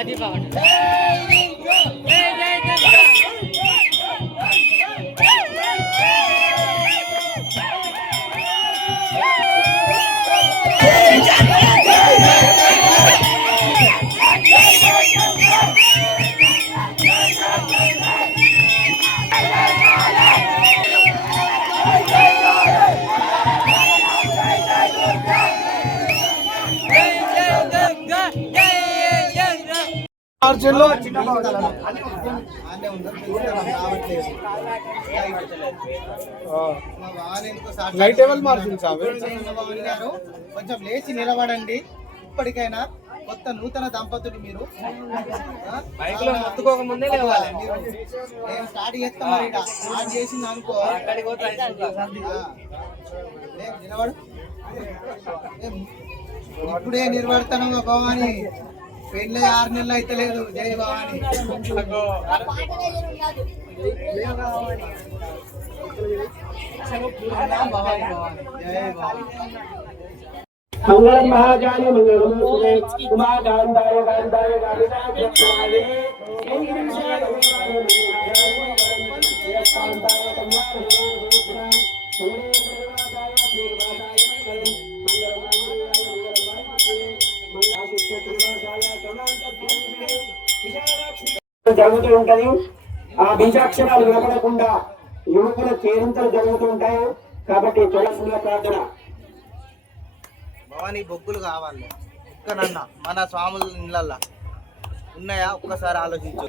आदि पावन లైట్ ఎవరు మార్చింది సార్ కొంచెం లేచి నిలబడండి. ఇప్పటికైనా కొత్త నూతన దంపతులు మీరు మొత్తుకోకముందే లేవాలి. నేను స్టార్ట్ చేస్తాం, స్టార్ట్ చేసింది అనుకో నిలబడు. ఇప్పుడే నిర్వర్తనం భవాని, పెళ్ళి 6 నెలలు అయితే లేదు. జై భవాని. मंगलम महाजाय मंगलम उमा गांधाय गांधाय गांधाय జరుగుతూ ఉంటది. ఆ బీజాక్షరాలు వినపడకుండా యువకుల కేరింతలు జరుగుతూ ఉంటాయి. కాబట్టి తులసిల ప్రార్థన. భవానీ బొగ్గులు కావాలి ఒక్కనన్నా మన స్వాముల ఇళ్ళల్లో ఉన్నాయా? ఒక్కసారి ఆలోచించు.